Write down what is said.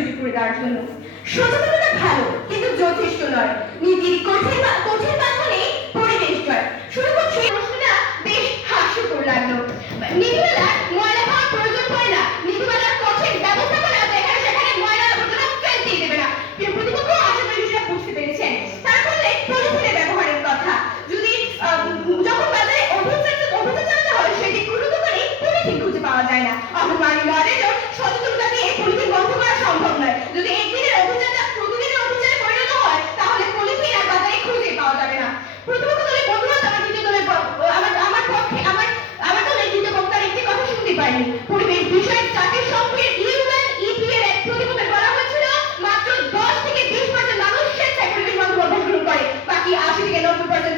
চুরি করে দেওয়ার জন্য। সচেতনতা ভালো, কিন্তু যথেষ্ট নয়। নীতির কঠিন কঠিন বাঁধনে পরিবেশ জয়। শুরু করছি। প্রশ্নটা বেশ হাস্যকর লাগল। নীতিমালার ময়লা খাওয়ার প্রয়োজন পড়ে না। নীতিমালার কঠিন ব্যবস্থাপনা যেখানে সেখানে ময়লা আবর্জনা ফেলতেই দেবে না। প্রতিপক্ষ, আশা করি বিষয়টা বুঝতে পেরেছেন। তারপরে পলিথিনের ব্যবহারের কথা। যদি যখন বাজারে অভিযান অভিযান চালাতে হয়, সেটি কোনো দোকানে পলিথিন খুঁজে পাওয়া যায় না। অভিমানী মডেলের পারিনি। পরিবেশ বিষয়ক জাতিসংঘের ইউএন এক বলা হয়েছিল। মাত্র 10 থেকে মানুষ স্বেচ্ছায় পরিবেশ বান্ধব অভ্যাস গ্রহণ করে। বাকি 80 থেকে 90 পার্সেন্ট